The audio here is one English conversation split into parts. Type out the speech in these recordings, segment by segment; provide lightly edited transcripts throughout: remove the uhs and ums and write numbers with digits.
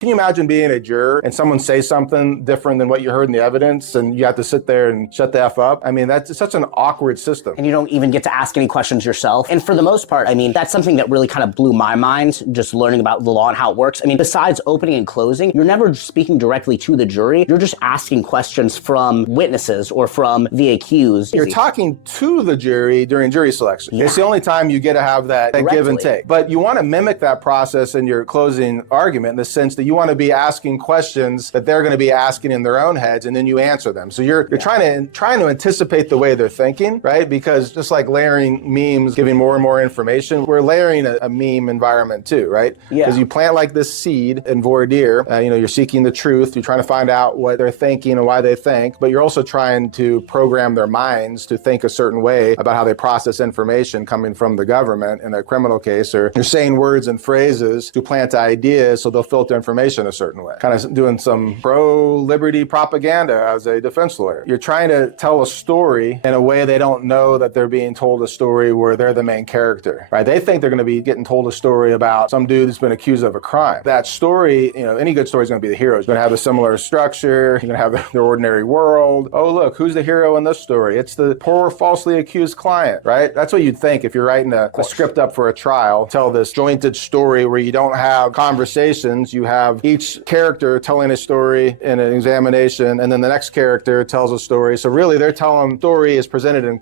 Can you imagine being a juror and someone say something different than what you heard in the evidence and you have to sit there and shut the F up? I mean, that's such an awkward system. And you don't even get to ask any questions yourself. And for the most part, I mean, that's something that really kind of blew my mind, just learning about the law and how it works. I mean, besides opening and closing, you're never speaking directly to the jury. You're just asking questions from witnesses or from the accused. You're talking to the jury during jury selection. Yeah. It's the only time you get to have that give and take. But you want to mimic that process in your closing argument in the sense that you want to be asking questions that they're going to be asking in their own heads, and then you answer them. So you're trying to anticipate the way they're thinking, right? Because just like layering memes, giving more and more information, we're layering a meme environment too, right? Because you plant like this seed in voir dire, you're seeking the truth, you're trying to find out what they're thinking and why they think, but you're also trying to program their minds to think a certain way about how they process information coming from the government in a criminal case, or you're saying words and phrases to plant ideas so they'll filter information a certain way. Kind of doing some pro-liberty propaganda as a defense lawyer. You're trying to tell a story in a way they don't know that they're being told a story where they're the main character, right? They think they're going to be getting told a story about some dude who's been accused of a crime. That story, any good story is going to be the hero. It's going to have a similar structure. You're going to have their ordinary world. Oh, look, who's the hero in this story? It's the poor, falsely accused client, right? That's what you'd think if you're writing a script up for a trial. Tell this jointed story where you don't have conversations. You have each character telling a story in an examination, and then the next character tells a story. So really, they're telling story is presented in a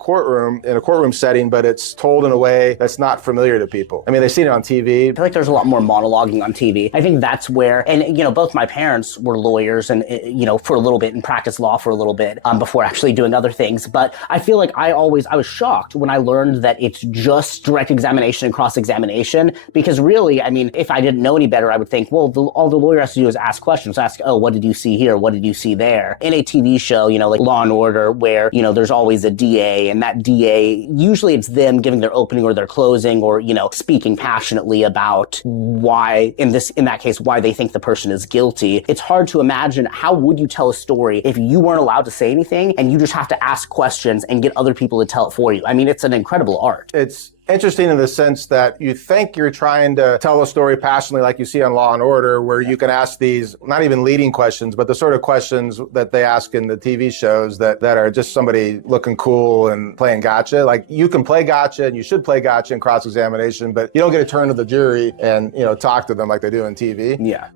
courtroom setting, but it's told in a way that's not familiar to people. I mean, they've seen it on TV. I feel like there's a lot more monologuing on TV. I think that's where, and both my parents were lawyers and, for a little bit and practiced law for a little bit before actually doing other things. But I feel like I was shocked when I learned that it's just direct examination and cross-examination, because really, I mean, if I didn't know any better, I would think, well, all the lawyer has to do is ask questions. Ask, oh, what did you see here? What did you see there? In a TV show, like Law and Order, where, there's always a DA, and that DA, usually it's them giving their opening or their closing, or, speaking passionately about why, in that case, why they think the person is guilty. It's hard to imagine, how would you tell a story if you weren't allowed to say anything and you just have to ask questions and get other people to tell it for you? I mean, it's an incredible art. It's interesting in the sense that you think you're trying to tell a story passionately like you see on Law and Order, where you can ask these, not even leading questions, but the sort of questions that they ask in the TV shows that are just somebody looking cool and playing gotcha. Like, you can play gotcha and you should play gotcha in cross-examination, but you don't get to turn to the jury and, talk to them like they do in TV. Yeah.